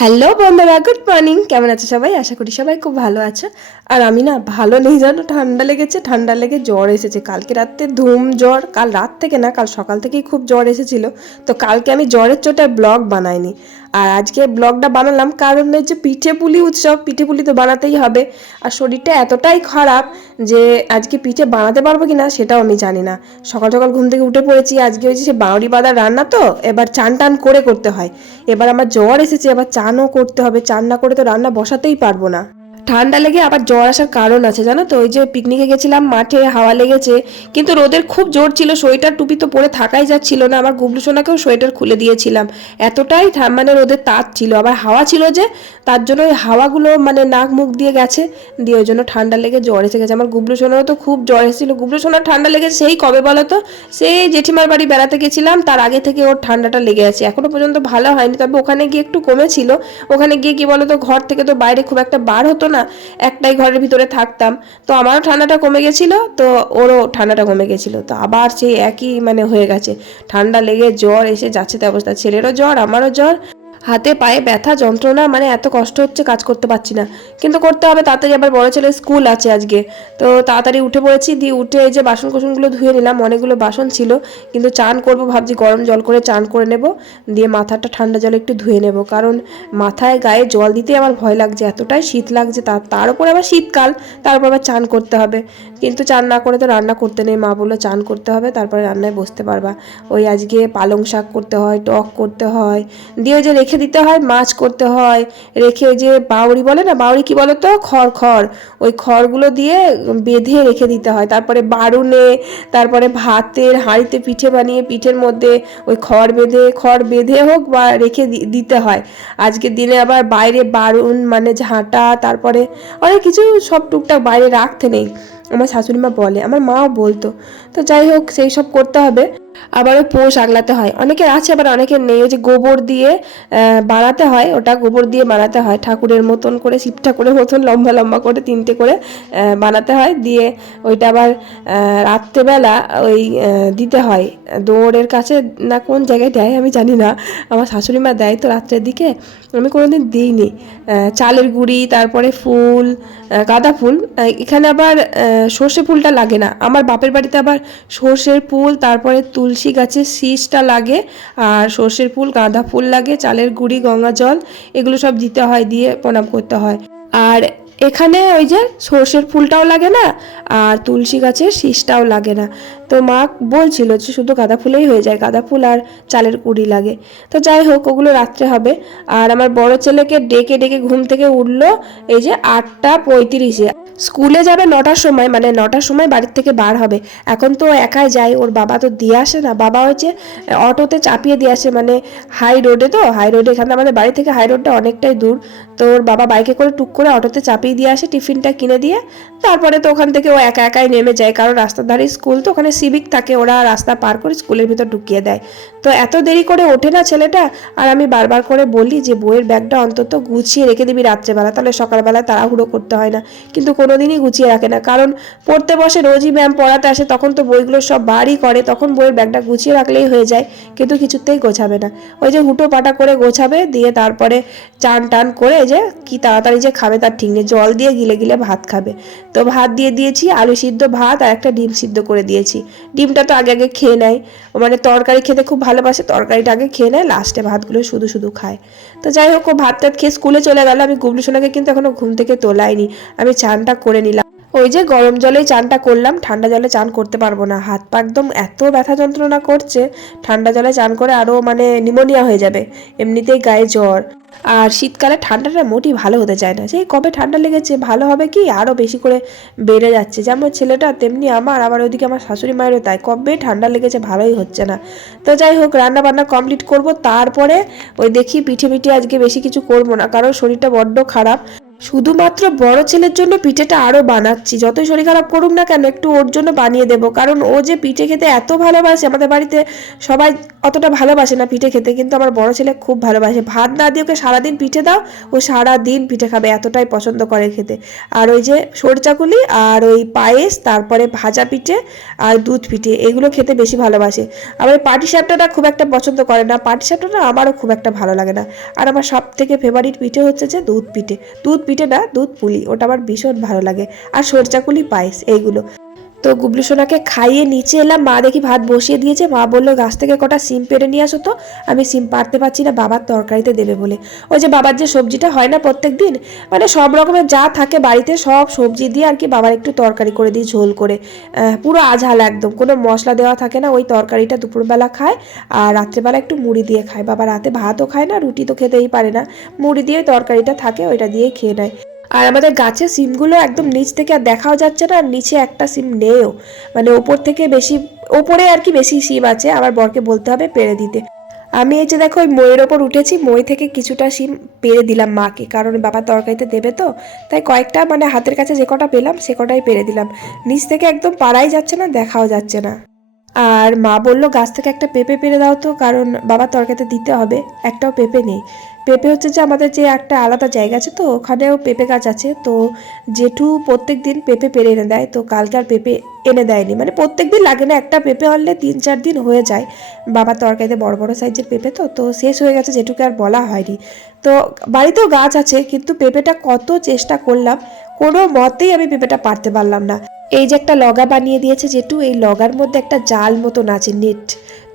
Hello বন্ধুরা good morning. কেমন আছো সবাই? আশা করি সবাই খুব ভালো আছো। আর আমি না ভালো নেই জানো? ঠান্ডা লেগেছে, ঠান্ডা লেগে জ্বর এসেছে। কালকে রাত্রে ধুম জ্বর, কাল রাত থেকে না, কাল সকাল থেকেই খুব জ্বর এসেছিল। তো কালকে আমি জ্বরের চোটে ব্লগ বানাইনি। আর আজকে ব্লগটা বানালাম কারণ হচ্ছে পিঠে পুলি উৎসব, পিঠে পুলি তো বানাতেই হবে। আর শরীরটা এতটাই খারাপ যে আজকে পিঠে বানাতে পারব কি না সেটাও আমি জানি না। সকাল সকাল ঘুম থেকে উঠে পড়েছি, আজকে হয়েছে সে বাউরি বাদার রান্না তো, এবার চান টান করে করতে হয়। এবার আমার জ্বর এসেছে, এবার চানও করতে হবে। চান না করে তো রান্না বসাতেই পারব না। ঠান্ডা লেগে আবার জ্বর আসার কারণ আছে, জানো তো? ওই যে পিকনিকে গেছিলাম, মাঠে হাওয়া লেগেছে, কিন্তু রোদের খুব জোর ছিল, সোয়েটার টুপি তো পরে থাকাই যাচ্ছিল না আমার গুবলু সোনাকেও সোয়েটার খুলে দিয়েছিলাম। এতটাই মানে রোদের তাপ ছিল, আবার হাওয়া ছিল যে, তার জন্য ওই হাওয়াগুলো মানে নাক মুখ দিয়ে গেছে, দিয়ে ওই জন্য ঠান্ডা লেগে জ্বর এসে গেছে। আমার গুবলু সোনারও তো খুব জ্বর এসেছিল গুবলু সোনার ঠান্ডা লেগেছে সেই কবে বলো তো সেই জেঠিমার বাড়ি বেড়াতে গেছিলাম, তার আগে থেকে ওর ঠান্ডাটা লেগে আছে এখনও পর্যন্ত ভালো হয়নি, তবে ওখানে গিয়ে একটু কমেছিল। ওখানে গিয়ে কি বলো তো ঘর থেকে তো বাইরে খুব একটা বার হতো না, একটাই ঘরের ভিতরে থাকতাম। তো আমারও ঠান্ডাটা কমে গেছিল, তো ওরও ঠান্ডাটা কমে গেছিল। তো আবার সেই একই মানে হয়ে গেছে। ঠান্ডা লেগে জ্বর এসে যাচ্ছে তো অবস্থা। ছেলেরও জ্বর, আমারও জ্বর। হাতে পায়ে ব্যথা, যন্ত্রণা মানে এত কষ্ট হচ্ছে কাজ করতে পারছি না। কিন্তু করতে হবে, তাড়াতাড়ি আবার বড় ছেলের স্কুল আছে আজকে। তো তাড়াতাড়ি উঠে পড়েছি, দিয়ে উঠে এই যে বাসন কোসনগুলো ধুয়ে নিলাম, অনেকগুলো বাসন ছিল। কিন্তু চান করব, ভাবছি গরম জল করে চান করে নেব, দিয়ে মাথাটা ঠান্ডা জলে একটু ধুয়ে নেব। কারণ মাথায় গায়ে জল দিতে আমার ভয় লাগছে, এতটাই শীত লাগছে তার তার উপরে আবার শীতকাল, তারপর আবার চান করতে হবে। কিন্তু চান না করে তো রান্না করতে নেই, মা বলল চান করতে হবে, তারপরে রান্নায় বসতে পারবা। ওই আজকে পালং শাক করতে হয়, টক করতে হয়, দিয়ে যে রেখে দিতে হয়, মাছ করতে হয়। রেখে যে বাউরি বলে না বাউরি কি বলো তো খড় খড়। ওই খড়গুলো দিয়ে বেঁধে রেখে দিতে হয়। তারপরে বারুনে, তারপরে ভাতের হাঁড়িতে পিঠে বানিয়ে পিঠের মধ্যে ওই খড় বেঁধে খড় বেঁধে হোক বা রেখে দিতে হয়। আজকের দিনে আবার বাইরে বারুন মানে ঝাঁটা, তারপরে অনেক কিছু সব টুকটাক বাইরে রাখতে নেই। আমার শাশুড়ি মা বলে, আমার মাও বলতো। তো যাই হোক, সেই সব করতে হবে। আবারও পোষ আগলাতে হয়। অনেকের আছে, আবার অনেকের নেই। ওই যে গোবর দিয়ে বানাতে হয়, ওটা গোবর দিয়ে বানাতে হয়। ঠাকুরের মতন করে, শিব ঠাকুরের মতন লম্বা লম্বা করে তিনটে করে বানাতে হয়। দিয়ে ওইটা আবার রাত্রেবেলা ওই দিতে হয়। দৌড়ের কাছে না কোন জায়গায় দেয় আমি জানি না। আমার শাশুড়ি মা দেয় তো রাত্রের দিকে। আমি কোনোদিন দিইনি। চালের গুঁড়ি, তারপরে ফুল গাঁদা ফুল। এখানে আবার সর্ষে ফুলটা লাগে না। আমার বাপের বাড়িতে আবার সর্ষের ফুল, তারপরে তুলসী গাছের শীষটা লাগে, আর সর্ষের ফুল, গাঁদা ফুল লাগে, চালের গুঁড়ি, গঙ্গা জল, এগুলো সব দিতে হয়, দিয়ে প্রণাম করতে হয়। আর এখানে ওই যে সর্ষের ফুলটাও লাগে না, আর তুলসী গাছের শীষটাও লাগে না। তো মা বলছিল যে শুধু গাঁদা ফুলেই হয়ে যায়, গাঁদা ফুল আর চালের কুড়ি লাগে। তো যাই হোক, ওগুলো রাত্রে হবে। আর আমার বড় ছেলেকে ডেকে ডেকে ঘুম থেকে উঠল এই যে আটটা পঁয়ত্রিশে। স্কুলে যাবে নটার সময় মানে নটার সময় বাড়ির থেকে বার হবে। এখন তো একাই যায়, ওর বাবা তো দিয়ে আসে না। বাবা হচ্ছে অটোতে চাপিয়ে দিয়ে আসে মানে হাই রোডে তো, হাই রোডে। এখানে আমাদের বাড়ি থেকে হাই রোডটা অনেকটাই দূর। তো ওর বাবা বাইকে করে টুক করে অটোতে চাপিয়ে দিয়ে আসে, টিফিনটা কিনে দিয়ে। তারপরে তো ওখান থেকে ও একা একাই নেমে যায়, কারণ রাস্তার ধারে স্কুল, তো ওখানে সিভিক থাকে ওরা রাস্তা পার করে স্কুলের ভিতর ঢুকিয়ে দেয়। তো এত দেরি করে ওঠে না ছেলেটা? আর আমি বারবার করে বলি যে, বইয়ের ব্যাগটা অন্তত গুছিয়ে রেখে দিবি রাত্রেবেলা, তাহলে সকালবেলা তাড়াহুড়ো করতে হয় না। কিন্তু কোনোদিনই গুছিয়ে রাখে না। কারণ পড়তে বসে রোজই ম্যাম পড়াতে আসে, তখন তো বইগুলো সব বাড়ি করে, তখন বইয়ের ব্যাগটা গুছিয়ে রাখলেই হয়ে যায়, কিন্তু কিছুতেই গোছাবে না। ওই যে হুটো পাটা করে গোছাবে, দিয়ে তারপরে চান টান করে যে, কি তাড়াতাড়ি যে খাবে তার ঠিক নেই জল দিয়ে গিলে গিলে ভাত খাবে। তো ভাত দিয়ে দিয়েছি, আলু সিদ্ধ ভাত আর একটা ডিম সিদ্ধ করে দিয়েছি। ডিমটা তো আগে আগে খেয়ে নেয়। মানে তরকারি খেতে খুব ভালোবাসে, তরকারিটা আগে খেয়ে নেয়, লাস্টে ভাতগুলো শুধু শুধু খায়। তো যাই হোক, ও ভাত টাত খেয়ে স্কুলে চলে গেল, আমি গুবলু সোনাকে কিন্তু এখনও ঘুম থেকে তোলাইনি। আমি চানটা করে নিলাম। ওই যে গরম জলেই চানটা করলাম, ঠান্ডা জলে চান করতে পারব না। হাত পা একদম এত ব্যথা যন্ত্রণা করছে, ঠান্ডা জলে চান করে আরও মানে নিমোনিয়া হয়ে যাবে, এমনিতেই গায়ে জ্বর। আর শীতকালে ঠান্ডাটা মোটেই ভালো হতে চায় না। সেই কবে ঠান্ডা লেগেছে, ভালো হবে কি? আরও বেশি করে বেড়ে যাচ্ছে। যেমন ছেলেটা, তেমনি আমার, আবার ওইদিকে আমার শাশুড়ি মায়েরও তাই। কবে ঠান্ডা লেগেছে ভালোই হচ্ছে না। তো যাই হোক রান্না বান্না কমপ্লিট করব। তারপরে ওই দেখি পিঠে পিঠে আজকে বেশি কিছু করব না, কারণ শরীরটা বড্ড খারাপ। শুধুমাত্র বড় ছেলের জন্য পিঠেটা আরও বানাচ্ছি। যতই শরীর খারাপ করুক না কেন, একটু ওর জন্য বানিয়ে দেবো। কারণ ও যে পিঠে খেতে এত ভালোবাসে, আমাদের বাড়িতে সবাই অতটা ভালোবাসে না পিঠে খেতে। কিন্তু আমার বড় ছেলে খুব ভালোবাসে। ভাত না দিয়ে ওকে সারাদিন পিঠে দাও, ও সারাদিন পিঠে খাবে, এতটাই পছন্দ করে খেতে। আর ওই যে সরচাকুলি আর ওই পায়েস, তারপরে ভাজা পিঠে আর দুধ পিঠে, এগুলো খেতে বেশি ভালোবাসে। আবার পাটি সাপটাটা খুব একটা পছন্দ করে না। পাটি সাপটাটা আমারও খুব একটা ভালো লাগে না। আর আমার সব থেকে ফেভারিট পিঠে হচ্ছে যে দুধ পিঠে। দুধ পিঠে না দুধ পুলি ওটা আমার ভীষণ ভালো লাগে। আর সরচাকুলি পায়েস এইগুলো। তো গুবলু সোনাকে খাইয়ে নিচে এলাম। মা দেখি ভাত বসিয়ে দিয়েছে। মা বলল, গাছ থেকে কটা সিম পেড়ে নিয়ে আসো তো। আমি সিম পারতে পারছি না, বাবার তরকারিতে দেবে বলে। ওই যে বাবার যে সবজিটা হয় না প্রত্যেক দিন মানে সব রকমের যা থাকে বাড়িতে সব সবজি দিয়ে আর কি বাবার একটু তরকারি করে দিই ঝোল করে। পুরো আঝাল একদম। কোনো মশলা দেওয়া থাকে না, ওই তরকারিটা দুপুরবেলা খায় আর রাত্রেবেলা একটু মুড়ি দিয়ে খায়। বাবা রাতে ভাতও খায় না, রুটি তো খেতেই পারে না। মুড়ি দিয়ে তরকারিটা থাকে, ওইটা দিয়েই খেয়ে নেয়। আর আমাদের গাছের সিমগুলো একদম নিচ থেকে আর দেখাও যাচ্ছে না, আর নিচে একটা সিম নেও মানে ওপর থেকে বেশি, ওপরে আর কি বেশি সিম আছে আমার বরকে বলতে হবে পেরে দিতে। আমি এই যে দেখো ওই মইয়ের ওপর উঠেছি, মই থেকে কিছুটা সিম পেরে দিলাম মাকে, কারণ বাবার তরকারিতে দেবে তো। তাই কয়েকটা মানে হাতের কাছে যে কটা পেলাম, সে কটাই পেরে দিলাম। নিচ থেকে একদম পাড়াই যাচ্ছে না, দেখাও যাচ্ছে না। আর মা বলল, গাছ থেকে একটা পেঁপে পেরে দাও তো, কারণ বাবার তরকারিতে দিতে হবে, একটাও পেঁপে নেই। পেঁপে হচ্ছে যে আমাদের যে একটা আলাদা জায়গা আছে তো, ওখানেও পেঁপে গাছ আছে। তো জেঠু প্রত্যেক দিন পেঁপে পেরে এনে দেয়। তো কালকে আর পেঁপে এনে দেয়নি। মানে প্রত্যেক দিন লাগে না, একটা পেঁপে আনলে তিন চার দিন হয়ে যায়। বাবার তরকারিতে বড় বড় সাইজের পেঁপে তো তো শেষ হয়ে গেছে, জেঠুকে আর বলা হয়নি। তো বাড়িতেও গাছ আছে, কিন্তু পেঁপেটা কত চেষ্টা করলাম, কোনো মতেই আমি পেঁপেটা পারতে পারলাম না। এই যে একটা লগা বানিয়ে দিয়েছে যেটু এই লগার মধ্যে একটা জাল মতন আছে, নেট।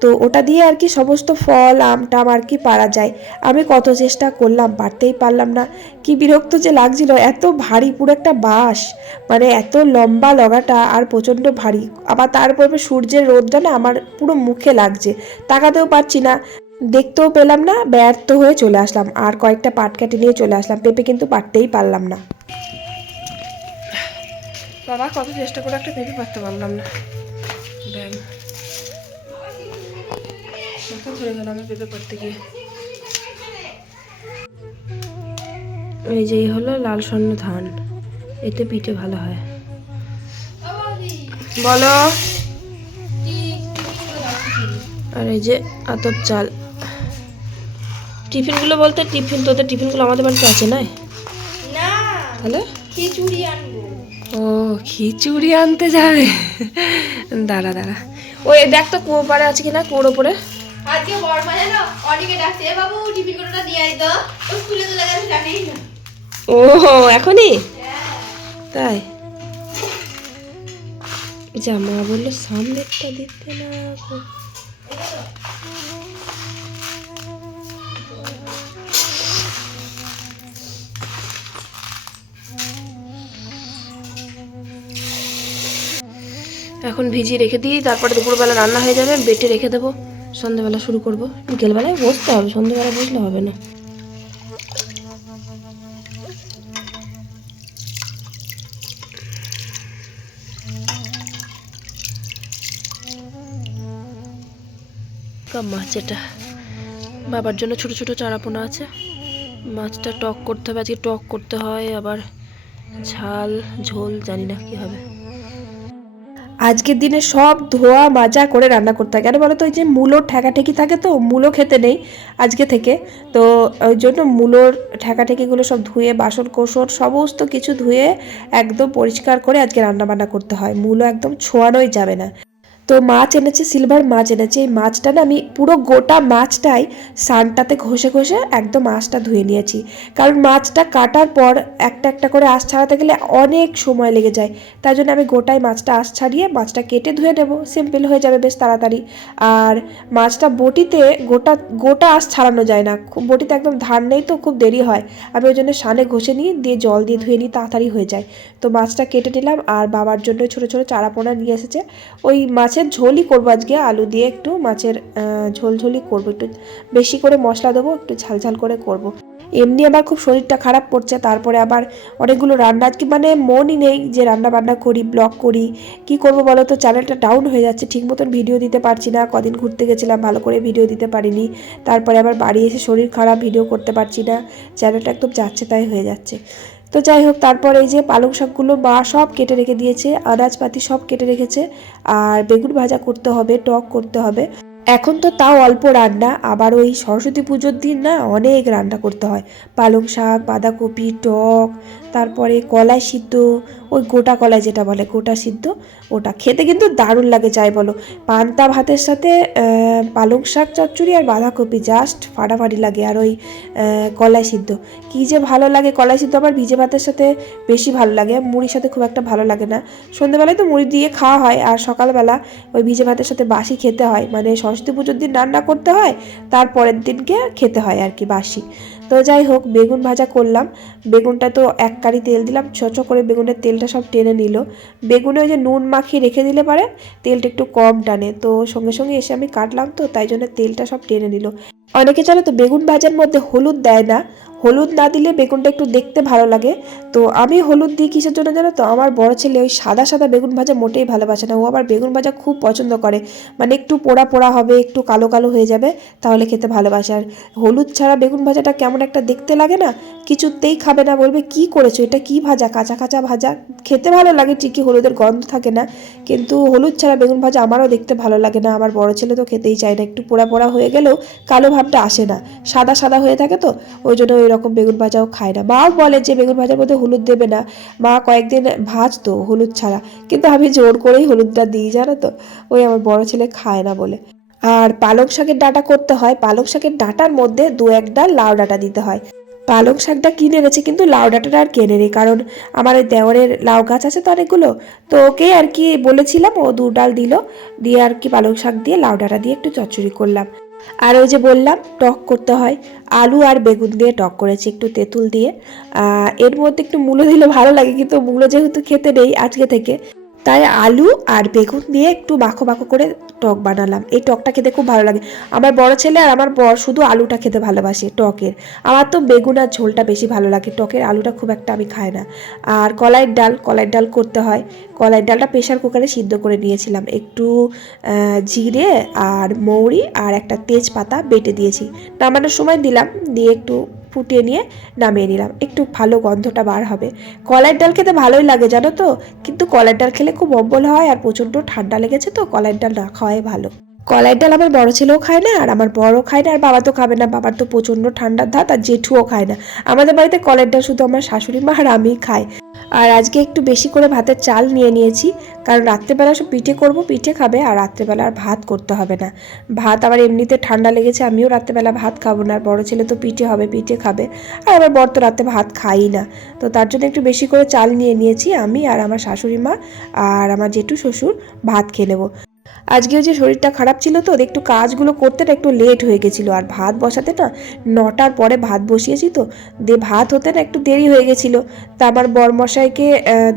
তো ওটা দিয়ে আর কি সমস্ত ফল, আম, টাম আর কি পারা যায়। আমি কত চেষ্টা করলাম, পারতেই পারলাম না। কি বিরক্ত যে লাগছিল, এত ভারী, পুরো একটা বাঁশ। মানে এত লম্বা লগাটা আর প্রচণ্ড ভারী। আবার তারপর সূর্যের রোদটা না আমার পুরো মুখে লাগছে। তাকাতেও পারছি না। দেখতেও পেলাম না, ব্যর্থ হয়ে চলে আসলাম। আর কয়েকটা পাট কেটে নিয়ে চলে আসলাম। পেঁপে কিন্তু পারতেই পারলাম না। বাবা, কত চেষ্টা করে একটা পেঁপে পারতে পারলাম না। গেল পেঁপে গিয়ে। এই যে হলো লাল স্বর্ণ ধান। এতে পিঠে ভালো হয়। বলো। আর এই যে আতপ চাল। টিফিনগুলো বলতে টিফিন তোদের টিফিনগুলো আমাদের বাড়িতে আছে না না তাহলে? খিচুড়ি আনব। ও খিচুড়ি আনতে যাবে। দাঁড়া দাঁড়া। ওই দেখ তো কুয়ো পাড়ে আছে কিনা কুয়োর ওপরে। আজকে বড়মা জানো অনেকে ডাকছে বাবু টিফিন কোটোটা দিয়ে আই তো। ও স্কুলে চলে গেছে জানেই না। ও এখনই? তাই? জামা বলল সামনেরটা দিতে না এখন ভিজিয়ে রেখে দিই তারপরে দুপুরবেলা রান্না হয়ে যাবে বেটে রেখে দেবো। সন্ধ্যেবেলা শুরু করব। বিকেলবেলায় বসতে হবে, সন্ধ্যেবেলা বসলে হবে না। মাছ এটা বাবার জন্য ছোট ছোট চারাপোনা আছে। মাছটা টক করতে হবে, আজকে টক করতে হয়, আবার ঝাল, ঝোল, জানি না কি হবে। আজকের দিনে সব ধোয়া মাজা করে রান্না করতে হয়। কেন বলো তো ওই যে মূলোর ঠেকাঠেকি থাকে তো, মূলো খেতে নেই আজকে থেকে। তো ওই জন্য মূলোর ঠেকাঠেকিগুলো সব ধুয়ে বাসন কোসন সমস্ত কিছু ধুয়ে একদম পরিষ্কার করে আজকে রান্না বান্না করতে হয়। মূলো একদম ছোঁয়ানোই যাবে না। তো মাছ এনেছে, সিলভার মাছ এনেছে। এই মাছটা না, আমি পুরো গোটা মাছটাই সানটাতে ঘষে ঘষে একদম মাছটা ধুয়ে নিয়েছি। কারণ মাছটা কাটার পর একটা একটা করে আঁশ ছাড়াতে গেলে অনেক সময় লেগে যায়। তাই জন্য আমি গোটাই মাছটা আঁশ ছাড়িয়ে মাছটা কেটে ধুয়ে নেব। সিম্পল হয়ে যাবে বেশ তাড়াতাড়ি। আর মাছটা বটিতে গোটা গোটা আঁশ ছাড়ানো যায় না। খুব বটিতে একদম ধার নেই তো, খুব দেরি হয়। আমি ওই জন্য সানে ঘষে নিয়ে দিয়ে জল দিয়ে ধুয়ে নিই, তাড়াতাড়ি হয়ে যায়। তো মাছটা কেটে নিলাম, আর বাবার জন্য ছোটো ছোটো চারাপোনা নিয়ে এসেছে। ওই মাছের ঝোলই করব আজকে আলু দিয়ে একটু মাছের আহ, ঝোল ঝোলই করব। একটু বেশি করে মশলা দেবো একটু ঝাল ঝাল করে করব। এমনি আবার খুব শরীরটা খারাপ করছে তারপরে আবার অনেকগুলো রান্না আজকে মানে মনই নেই যে রান্না বান্না করি ব্লগ করি। কি করব বলো তো চ্যানেলটা ডাউন হয়ে যাচ্ছে ঠিক মতন ভিডিও দিতে পারছি না। কদিন ঘুরতে গেছিলাম ভালো করে ভিডিও দিতে পারিনি। তারপরে আবার বাড়ি এসে শরীর খারাপ ভিডিও করতে পারছি না। চ্যানেলটা একদম যাচ্ছে তাই হয়ে যাচ্ছে। তো যাই হোক, তারপর এই যে পালং শাকগুলো মা সব কেটে রেখে দিয়েছে, আনাজপাতি সব কেটে রেখেছে, আর বেগুন ভাজা করতে হবে, টক করতে হবে। এখন তো তাও অল্প রান্না, আবার ওই সরস্বতী পুজোর দিন না অনেক রান্না করতে হয়। পালং শাক, বাঁধাকপি, টক তারপরে কলাই সিদ্ধ, ওই গোটা কলাই যেটা বলে, গোটা সিদ্ধ, ওটা খেতে কিন্তু দারুণ লাগে, যাই বলো। পান্তা ভাতের সাথে পালং শাক চচ্চড়ি আর বাঁধাকপি জাস্ট ফাটাফাটি লাগে, আর ওই কলাই সিদ্ধ। কী যে ভালো লাগে কলাই সিদ্ধ আমার ভিজে ভাতের সাথে বেশি ভালো লাগে, মুড়ির সাথে খুব একটা ভালো লাগে না। সন্ধ্যেবেলায় তো মুড়ি দিয়ে খাওয়া হয়, আর সকালবেলা ওই ভিজে ভাতের সাথে বাসি খেতে হয় মানে সরস্বতী পুজোর দিন রান্না করতে হয়, তারপরের দিনকে খেতে হয় আর কি বাসি তো যাই হোক, বেগুন ভাজা করলাম। বেগুনটা তো এক কারি তেল দিলাম ছোট করে বেগুনের তেলটা সব টেনে নিল। বেগুনে ওই যে নুন মাখিয়ে রেখে দিলে পারে, তেলটা একটু কম টানে। তো সঙ্গে সঙ্গে এসে আমি কাটলাম তো, তাই জন্য তেলটা সব টেনে নিল। অনেকে জানো তো, বেগুন ভাজার মধ্যে হলুদ দেয় না হলুদ না দিলে বেগুনটা একটু দেখতে ভালো লাগে। তো আমি হলুদ দিই কিসের জন্য জানো তো? আমার বড় ছেলে ওই সাদা সাদা বেগুন ভাজা মোটেই ভালোবাসে না। ও আবার বেগুন ভাজা খুব পছন্দ করে। মানে একটু পোড়া পোড়া হবে, একটু কালো কালো হয়ে যাবে, তাহলে খেতে ভালোবাসে। আর হলুদ ছাড়া বেগুন ভাজাটা কেমন একটা দেখতে লাগে না, কিছুতেই খাবে না। বলবে, কি করেছ? এটা কি ভাজা? কাঁচা কাঁচা ভাজা? খেতে ভালো লাগে, ঠিকই হলুদের গন্ধ থাকে না। কিন্তু হলুদ ছাড়া বেগুন ভাজা আমারও দেখতে ভালো লাগে না। আমার বড় ছেলে তো খেতেই চায় না। একটু পোড়া পোড়া হয়ে গেলেও কালো ভাবটা আসে না। সাদা সাদা হয়ে থাকে তো, ওই জন্য ওই রকম বেগুন ভাজাও খায় না। মাও বলে যে বেগুন ভাজার মধ্যে হলুদ দেবে না। মা কয়েকদিন ভাজতো হলুদ ছাড়া। কিন্তু আমি জোর করেই হলুদটা দিই, জানো তো? ওই আমার বড় ছেলে খায় না বলে। আর পালং শাকের ডাঁটা করতে হয়। পালং শাকের ডাঁটার মধ্যে দু এক ডাল লাউ ডাঁটা দিতে হয়। পালং শাকটা কিনে এনেছে, কিন্তু লাউ ডাঁটাটা আর কেনে নেই। কারণ আমার ওই দেওয়ারের লাউ গাছ আছে তো অনেকগুলো, তো ওকে আর কি বলেছিলাম, ও দু ডাল দিল। দিয়ে আর কি পালং শাক দিয়ে লাউ ডাঁটা দিয়ে একটু চচ্চড়ি করলাম। আর ওই যে বললাম, টক করতে হয়। আলু আর বেগুন দিয়ে টক করেছি একটু তেঁতুল দিয়ে। এর মধ্যে একটু মূলো দিলে ভালো লাগে, কিন্তু মূলো যেহেতু খেতে নেই আজকে থেকে। তাই আলু আর বেগুন দিয়ে একটু মাখো মাখো করে টক বানালাম। এই টকটা খেতে খুব ভালো লাগে। আমার বড় ছেলে আর আমার বর শুধু আলুটা খেতে ভালোবাসে টকের। আমার তো বেগুন আর ঝোলটা বেশি ভালো লাগে। টকের আলুটা খুব একটা আমি খাই না। আর কলাইয়ের ডাল কলাইয়ের ডাল করতে হয়। কলাইয়ের ডালটা প্রেশার কুকারে সিদ্ধ করে নিয়েছিলাম। একটু জিরে আর মৌরি আর একটা তেজপাতা বেটে দিয়েছি। নামানোর সময় দিলাম। দিয়ে একটু ফুটিয়ে নিয়ে নামিয়ে নিলাম। একটু ভালো গন্ধটা বার হবে। কলার ডাল খেতে ভালোই লাগে, জানো তো? কিন্তু কলার ডাল খেলে খুব অম্বল হয় আর প্রচণ্ড ঠান্ডা লেগেছে তো কলার ডাল না খাওয়াই ভালো। কলার ডাল আমার বড় ছেলেও খায় না আর আমার বড়ও খায় না আর বাবা তো খাবে না। বাবার তো প্রচণ্ড ঠান্ডার ধাত আর জেঠুও খায় না। আমাদের বাড়িতে কলার ডাল শুধু আমার শাশুড়ি মা আর আমি খাই। আর আজকে একটু বেশি করে ভাতের চাল নিয়ে নিয়েছি, কারণ রাত্রেবেলা সব পিঠে করব, পিঠে খাবে আর রাত্রেবেলা আর ভাত করতে হবে না। ভাত আবার এমনিতে ঠান্ডা লেগেছে, আমিও রাত্রেবেলা ভাত খাব না, আর বড়ো ছেলে তো পিঠে হবে, পিঠে খাবে। আর আবার বর তো রাতে ভাত খাই না। তো তার জন্য একটু বেশি করে চাল নিয়ে নিয়েছি আমি আর আমার শাশুড়ি মা আর আমার জেঠু শ্বশুর ভাত খেয়ে নেব। আজকেও যে শরীরটা খারাপ ছিল তো, একটু কাজগুলো করতে না একটু লেট হয়ে গেছিল। আর ভাত বসাতে না নটার পরে ভাত বসিয়েছি তো, দিয়ে ভাত হতে না একটু দেরি হয়ে গেছিল। তা আমার বরমশাইকে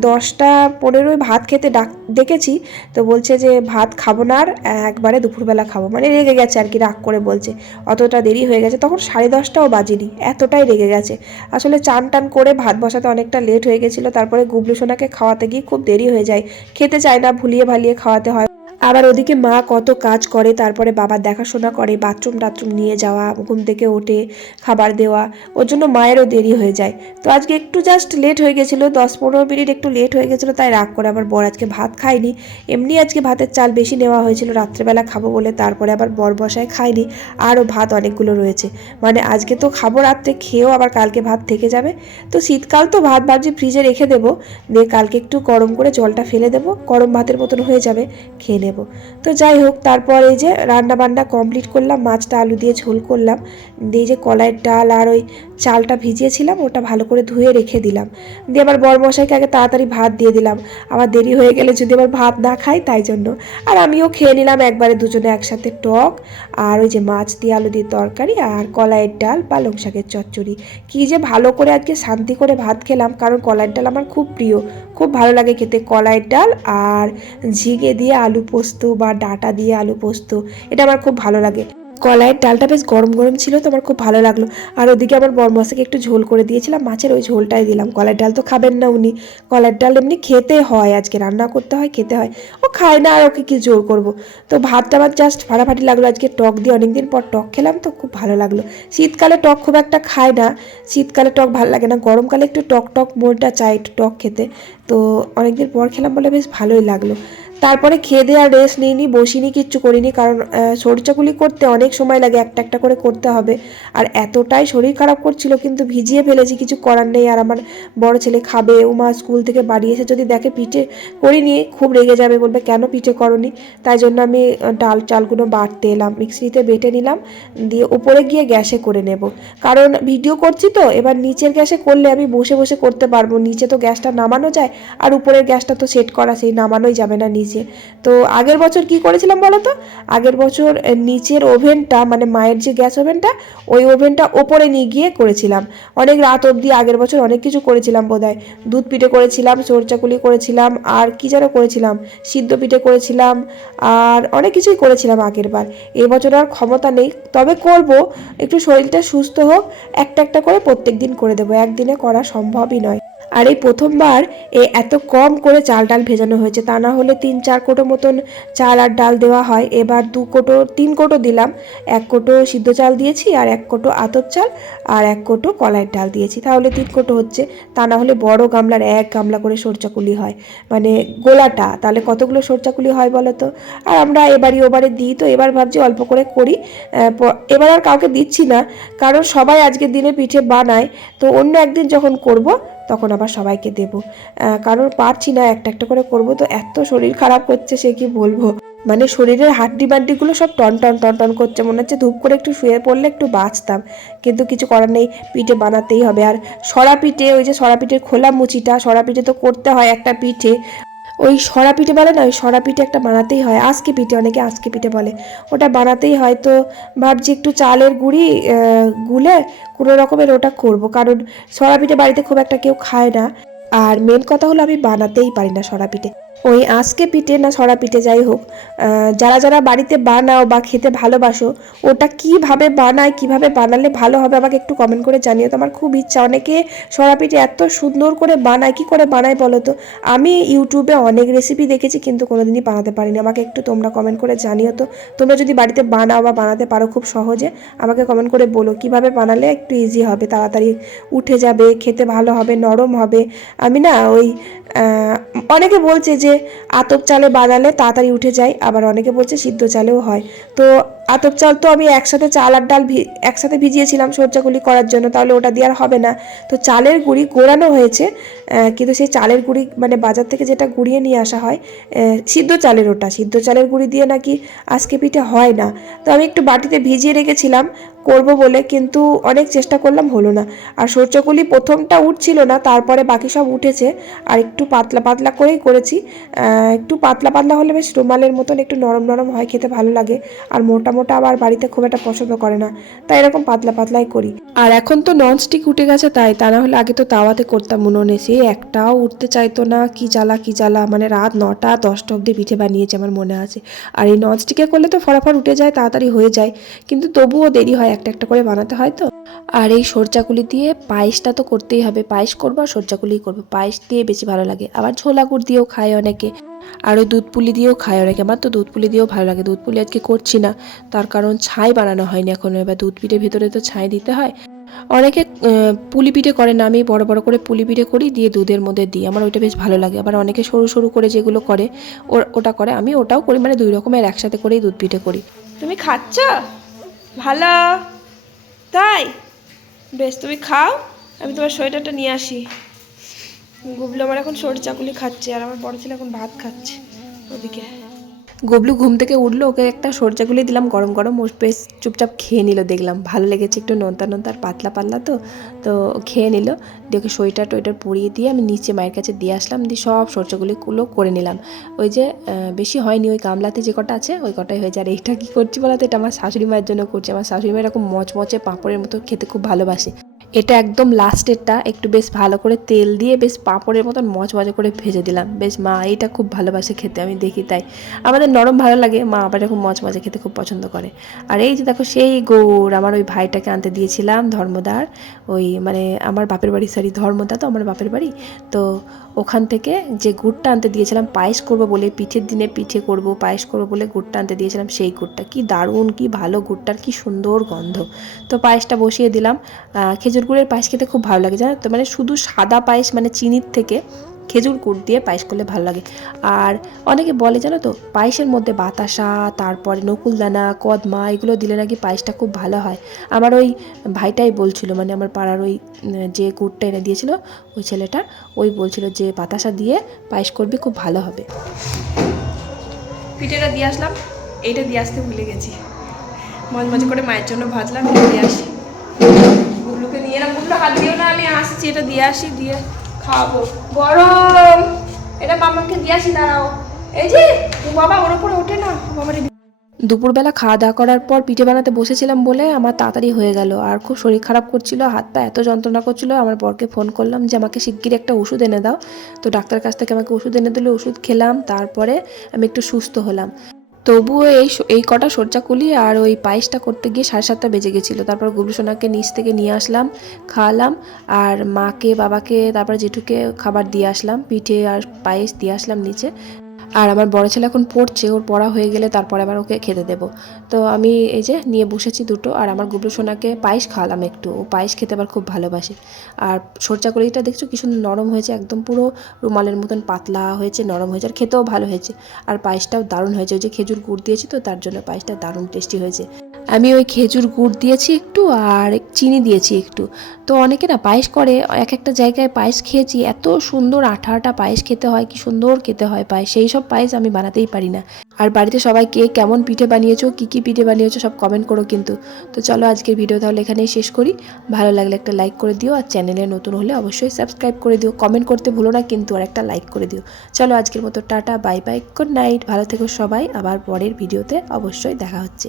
দশটা পনেরোই ভাত খেতে ডাক, ডেকেছি, তো বলছে যে ভাত খাব না আর একবারে দুপুরবেলা খাব। মানে রেগে গেছে আর কি, রাগ করে বলছে। অতটা দেরি হয়ে গেছে, তখন সাড়ে দশটাও বাজেনি, এতটাই রেগে গেছে। আসলে চান টান করে ভাত বসাতে অনেকটা লেট হয়ে গেছিল, তারপরে গুবলু সোনাকে খাওয়াতে গিয়ে খুব দেরি হয়ে যায়। খেতে চায় না, ভুলিয়ে ভালিয়ে খাওয়াতে হয়। আবার ওদিকে মা কত কাজ করে, তারপরে বাবার দেখাশোনা করে বাথরুম টাথরুম নিয়ে যাওয়া, ঘুম থেকে ওঠে খাবার দেওয়া, ওর জন্য মায়েরও দেরি হয়ে যায়। তো আজকে একটু জাস্ট লেট হয়ে গেছিল, দশ পনেরো মিনিট একটু লেট হয়ে গেছিল, তাই রাগ করে আমার বর আজকে ভাত খায়নি। এমনি আজকে ভাতের চাল বেশি নেওয়া হয়েছিল, রাত্রেবেলা খাব বলে, তারপরে আবার বর বসায় খায়নি, আরও ভাত অনেকগুলো রয়েছে। মানে আজকে তো খাব রাত্রে, খেয়েও আবার কালকে ভাত থেকে যাবে। তো শীতকাল তো ভাত ভাবছি ফ্রিজে রেখে দেবো, দিয়ে কালকে একটু গরম করে জলটা ফেলে দেবো, গরম ভাতের মতন হয়ে যাবে, খেয়ে নেব তো যাই হোক, তারপর এই যে রান্না বান্না কমপ্লিট করলাম, মাছটা আলু দিয়ে ঝোল করলাম। দিয়ে যে কলাইয়ের ডাল আর ওই চালটা ভিজিয়েছিলাম, ওটা ভালো করে ধুয়ে রেখে দিলাম। দিয়ে আবার বরমশাইকে আগে তাড়াতাড়ি ভাত দিয়ে দিলাম। আবার দেরি হয়ে গেলে যদি আবার ভাত না খাই, তাই জন্য। আর আমিও খেয়ে নিলাম একবারে দুজনে একসাথে টক। আর ওই যে মাছ দিয়ে আলু দিয়ে তরকারি আর কলাইয়ের ডাল পালং শাকের চচ্চড়ি। কী যে ভালো করে আজকে শান্তি করে ভাত খেলাম, কারণ কলাইয়ের ডাল আমার খুব প্রিয়। খুব ভালো লাগে খেতে, কলাই ডাল আর ঝিঙে দিয়ে আলু পোস্ত বা ডাটা দিয়ে আলু পোস্ত, এটা আমার খুব ভালো লাগে। কলাইয়ের ডালটা বেশ গরম গরম ছিল, তো আমার খুব ভালো লাগল। আর ওদিকে আমার বরমশাকে একটু ঝোল করে দিয়েছিলাম, মাছের ওই ঝোলটাই দিলাম। কলাইয়ের ডাল তো খাবেন না উনি। কলাইয়ের ডাল এমনি খেতে হয় আজকে, রান্না করতে হয়, খেতে হয়। ও খায় না আর ওকে কি জোর করব। তো ভাতটা আমার জাস্ট ফাটাফাটি লাগল, আজকে টক দিয়ে অনেকদিন পর টক খেলাম, তো খুব ভালো লাগল। শীতকালে টক খুব একটা খায় না, শীতকালে টক ভালো লাগে না, গরমকালে একটু টক টক মোলটা চাই, একটু টক খেতে। তো অনেকদিন পর খেলাম বলে বেশ ভালোই লাগল। তারপরে খেয়ে দিয়ে আর রেস্ট নিইনি, বসিনি, কিচ্ছু করিনি, কারণ সরচাকুলি করতে অনেক সময় লাগে, একটা একটা করে করতে হবে। আর এতটাই শরীর খারাপ করছিল, কিন্তু ভিজিয়ে ফেলেছি, কিছু করার নেই। আর আমার বড় ছেলে খাবে ও মা স্কুল থেকে বাড়ি এসে যদি দেখে পিঠে করিনি খুব রেগে যাবে, বলবে কেন পিঠে করনি? তাই জন্য আমি ডাল চালগুলো বাটতে এলাম, মিক্সিতে বেটে নিলাম, দিয়ে উপরে গিয়ে গ্যাসে করে নেব। কারণ ভিডিও করছি তো, এবার নিচের গ্যাসে করলে আমি বসে বসে করতে পারব। নিচে তো গ্যাসটা নামানো যায়, আর উপরের গ্যাসটা তো সেট করা, সেই নামানোই যাবে না নিচে তো আগের বছর কি করেছিলাম বলো তো? আগের বছর নিচের ওভেনটা মানে মায়ের যে গ্যাস ওভেনটা, ওই ওভেনটা ওপরে নিয়ে গিয়ে করেছিলাম। অনেক রাত অবধি আগের বছর অনেক কিছু করেছিলাম বোধহয়। দুধ পিঠে করেছিলাম চোরচাকুলি করেছিলাম, আর কি যেন করেছিলাম, সিদ্ধ পিঠে করেছিলাম, আর অনেক কিছুই করেছিলাম আগের বার। এবছর আর ক্ষমতা নেই। তবে করব, একটু শরীরটা সুস্থ হোক, একটা একটা করে প্রত্যেক দিন করে দেবো। একদিনে করা সম্ভবই নয়। আর এই প্রথমবার এ এত কম করে চাল ডাল ভেজানো হয়েছে, তা না হলে তিন চার কোটো মতন চাল আর ডাল দেওয়া হয়। এবার দু কোটো, তিন কোটো দিলাম। এক কোটো সিদ্ধ চাল দিয়েছি আর এক কোটো আতপ চাল আর এক কোটো কলাইয়ের ডাল দিয়েছি। তাহলে তিন কোটো হচ্ছে। তা না হলে বড় গামলার এক গামলা করে সরচাকুলি হয়। মানে গোলাটা, তাহলে কতগুলো সরচাকুলি হয় বলো তো? আর আমরা এবারই ওবারে দিই তো, এবার ভাবছি অল্প করে করি। এবার আর কাউকে দিচ্ছি না, কারণ সবাই আজকের দিনে পিঠে বানায়। তো অন্য একদিন যখন করব তখন আবার সবাইকে দেব। কারণ পারছি না, একটা একটা করে করব। তো এত শরীর খারাপ করছে, সে কি বলব? মানে শরীরের হাড্ডি বাড্ডিগুলো সব টন টন টন টন করছে, মনে হচ্ছে ধূপ করে একটু শুয়ে পড়লে একটু বাঁচতাম। কিন্তু কিছু করার নেই, পিঠে বানাতেই হবে। আর সরা পিঠে, ওই যে সরা পিঠের খোলা মুচিটা, সরা পিঠে তো করতে হয় একটা পিঠে। ওই সরা পিঠে বলে না, ওই সরা পিঠে একটা বানাতেই হয়, আজকে পিঠে অনেকে আজকে পিঠে বলে। ওটা বানাতেই হয় তো ভাবছি একটু চালের গুঁড়ি গুলে কোনো রকমের ওটা করব, কারণ সরা পিঠে বাড়িতে খুব একটা কেউ খায় না। আর মেন কথা হলো আমি বানাতেই পারি না সরা পিঠে ওই আজকে পিঠে না সরা পিঠে যাই হোক যারা যারা বাড়িতে বানাও বা খেতে ভালোবাসো, ওটা কীভাবে বানায়, কীভাবে বানালে ভালো হবে আমাকে একটু কমেন্ট করে জানিও। তো আমার খুব ইচ্ছা, অনেকে সরা পিঠে এত সুন্দর করে বানায়, কি করে বানায় বলো তো? আমি ইউটিউবে অনেক রেসিপি দেখেছি, কিন্তু কোনোদিনই বানাতে পারিনি। আমাকে একটু তোমরা কমেন্ট করে জানিও তো। তোমরা যদি বাড়িতে বানাও বা বানাতে পারো খুব সহজে, আমাকে কমেন্ট করে বলো। কীভাবে বানালে একটু ইজি হবে, তাড়াতাড়ি উঠে যাবে, খেতে ভালো হবে, নরম হবে। আমি না ওই অনেকে বলছে যে আতপ চালে বানালে তাড়াতাড়ি উঠে যায় আবার অনেকে বলছে সিদ্ধ চালেও হয়। তো আতপ চাল তো আমি একসাথে চাল আর ডাল একসাথে ভিজিয়েছিলাম সরচাগুলি করার জন্য, তাহলে ওটা দিয়ে আর হবে না। তো চালের গুঁড়ি গোড়ানো হয়েছে কিন্তু সেই চালের গুঁড়ি মানে বাজার থেকে যেটা গুঁড়িয়ে নিয়ে আসা হয় সিদ্ধ চালের ওটা। সিদ্ধ চালের গুঁড়ি দিয়ে নাকি আজকে পিঠে হয় না। তো আমি একটু বাটিতে ভিজিয়ে রেখেছিলাম, করব বলে, কিন্তু অনেক চেষ্টা করলাম, হলো না। আর সরচকুলি প্রথমটা উঠছিল না, তারপরে বাকি সব উঠেছে। আর একটু পাতলা পাতলা করেই করেছি। একটু পাতলা পাতলা হলে বেশ রুমালের মতন একটু নরম নরম হয়, খেতে ভালো লাগে। আর মোটা মোটা আবার বাড়িতে খুব একটা পছন্দ করে না। তাই এরকম পাতলা পাতলাই করি। আর এখন তো ননস্টিক উঠে গেছে তাই, তা না হলে আগে তো তাওয়াতে করতাম উনুনে। সে একটাও উঠতে চাইতো না, কি জ্বালা কি জ্বালা। মানে রাত নটা, দশটা অবধি পিঠে বানিয়েছে আমার মনে আছে। আর এই ননস্টিকে করলে তো ফটাফট উঠে যায়, তাড়াতাড়ি হয়ে যায়। কিন্তু তবুও দেরি হয় একটা একটা করে বানাতে, হয় তো? আর এই সরচাকুলি দিয়ে পায়েসটা তো করতেই হবে। পায়েস করব আর সরচাকুলি করব। পায়েস দিয়ে বেশি ভালো লাগে। আবার ছোলা গুড় দিয়েও খায় অনেকে। আর ওই দুধ পুলি দিয়েও খায় অনেকে আমার তো দুধ পুলি দিয়েও ভালো লাগে, দুধ পুলি আজকে করছি না। তার কারণ ছাই বানানো হয়নি এখন, এবার দুধ পিঠের ভেতরে তো ছাই দিতে হয়। অনেকে পুলি পিঠে করে না, আমি বড় বড় করে পুলি পিঠে করি, দিয়ে দুধের মধ্যে দিই। আমার ওইটা বেশ ভালো লাগে। আবার অনেকে সরু সরু করে যেগুলো করে ওটা করে, আমি ওটাও করি মানে দুই রকমের একসাথে করেই দুধ পিঠে করি। তুমি খাচ্ছ? ভালো। তাই? বেশ, তুমি খাও, আমি তোমার সোয়েটারটা নিয়ে আসি। গুবলু আমার এখন সরু চাকুলি খাচ্ছে আর আমার বড় ছেলে এখন ভাত খাচ্ছে ওদিকে। গবলু ঘুম থেকে উঠল, ওকে একটা সরচাগুলি দিলাম, গরম গরম, ও বেশ চুপচাপ খেয়ে নিল, দেখলাম। ভালো লেগেছে একটু নোনতা নোনতা আর পাতলা পাতলা তো তো খেয়ে নিল। দিয়ে ওকে সোয়েটার টোয়েটার পরিয়ে দিয়ে আমি নিচে মায়ের কাছে দিয়ে আসলাম, দিয়ে সব সরচাগুলিগুলো করে নিলাম। ওই যে বেশি হয়নি ওই গামলাতে যে কটা আছে, ওই কটাই হয়েছে। আর এইটা কী করছি বলতো, এটা আমার শাশুড়ি মায়ের জন্য করছি। আমার শাশুড়ি মা এরকম মচমচে পাঁপড়ের মতো খেতে খুব ভালোবাসে। এটা একদম লাস্টেরটা একটু বেশ ভালো করে তেল দিয়ে বেশ পাঁপড়ের মতন মচমচে করে ভেজে দিলাম। বেশ, মা, এটা খুব ভালোবাসে খেতে, আমি দেখি তাই। আমাদের নরম ভালো লাগে, মা আবার এরকম মচমচে খেতে খুব পছন্দ করে। আর এই যে দেখো, সেই গৌর আমার ওই ভাইটাকে আনতে দিয়েছিলাম ধর্মদার, ওই মানে আমার বাপের বাড়ি সরি ধর্মদা তো আমার বাপের বাড়ি, তো ওখান থেকে যে গুড়টা আনতে দিয়েছিলাম, পায়েস করব বলে, পিঠের দিনে পিঠে করব, পায়েস করব বলে গুড়টা আনতে দিয়েছিলাম, সেই গুড়টা। কি দারুণ, কি ভালো গুড়টার, কি সুন্দর গন্ধ। তো পায়েসটা বসিয়ে দিলাম। খেজুর গুড়ের পায়েস খেতে খুব ভালো লাগে, জানো তো? মানে শুধু সাদা পায়েস মানে চিনির থেকে খেজুর গুড় দিয়ে পায়েস করলে ভালো লাগে। আর অনেকে বলে, জানো তো, পায়েসের মধ্যে বাতাসা, তারপরে নকুলদানা, কদমা, এগুলো দিলে নাকি পায়েসটা খুব ভালো হয়। আমার ওই ভাইটাই বলছিল মানে আমার পাড়ার ওই যে গুড়টা এনে দিয়েছিল, ওই ছেলেটা, ওই বলছিল যে বাতাসা দিয়ে পায়েস করবি, খুব ভালো হবে। পিঠেটা দিয়ে আসলাম, এইটা দিয়ে আসতে ভুলে গেছি। মজ মজ করে মায়ের জন্য ভাজলাম এটা দিয়ে আসি। গুগলুকে নিয়ে এলাম গুগলু হাত দিও না, আমি আসছি, এটা দিয়ে আসি, দিয়ে খাওয়াবো গরম। এটা মামাকে দিয়ে দাঁড়াও। এই যে বাবা ওর উপরে ওঠে না। বাবার দুপুরবেলা খাওয়া দাওয়া করার পর পিঠে বানাতে বসেছিলাম বলে আমার তাড়াতাড়ি হয়ে গেল। আর খুব শরীর খারাপ করছিল হাত পা এত যন্ত্রণা করছিল, আমার বরকে ফোন করলাম যে, আমাকে শিগগির একটা ওষুধ এনে দাও। তো ডাক্তার কাছ থেকে আমাকে ওষুধ এনে দিলে, ওষুধ খেলাম। তারপরে আমি একটু সুস্থ হলাম। তবুও এই এই কটা সরচাকুলি আর ওই পায়েসটা করতে গিয়ে সাড়ে সাতটা বেজে গেছিল। তারপর গুবলু সোনাকে নিচ থেকে নিয়ে আসলাম, খাওয়ালাম আর মাকে, বাবাকে, তারপর জেঠুকে খাবার দিয়ে আসলাম, পিঠে আর পায়েস দিয়ে আসলাম নিচে। আর আমার বড় ছেলে এখন পড়ছে, ওর পড়া হয়ে গেলে তারপরে আবার ওকে খেতে দেবো। তো আমি এই যে নিয়ে বসেছি দুটো, আর আমার গুবলু সোনাকে পায়েস খাওয়ালাম একটু, ও পায়েস খেতে আবার খুব ভালোবাসে। আর সরচা কলিটা দেখছ কি সুন্দর নরম হয়েছে, একদম পুরো রুমালের মতন পাতলা হয়েছে, নরম হয়েছে, আর খেতেও ভালো হয়েছে। আর পায়েসটাও দারুণ হয়েছে, ওই যে খেজুর গুড় দিয়েছি তো, তার জন্য পায়েসটা দারুণ টেস্টি হয়েছে। আমি ওই খেজুর গুড় দিয়েছি একটু, আর চিনি দিয়েছি একটু। তো অনেকে না পায়েস করে, এক একটা জায়গায় পায়েস খেয়েছি, এত সুন্দর আঠা আঠা পায়েস খেতে হয়, কি সুন্দর খেতে হয় পায়েস, সেই সব পায়েস আমি বানাতেই পারি না। আর বাড়িতে সবাই কে কেমন পিঠে বানিয়েছো, কী কী পিঠে বানিয়েছো সব কমেন্ট করো কিন্তু। তো চলো আজকের ভিডিও তাহলে এখানেই শেষ করি। ভালো লাগলে একটা লাইক করে দিও আর চ্যানেলে নতুন হলে অবশ্যই সাবস্ক্রাইব করে দিও। কমেন্ট করতে ভুলো না কিন্তু আর একটা লাইক করে দিও। চলো আজকের মতো tata bye bye good night ভালো থেকো সবাই, আবার পরের ভিডিওতে অবশ্যই দেখা হচ্ছে।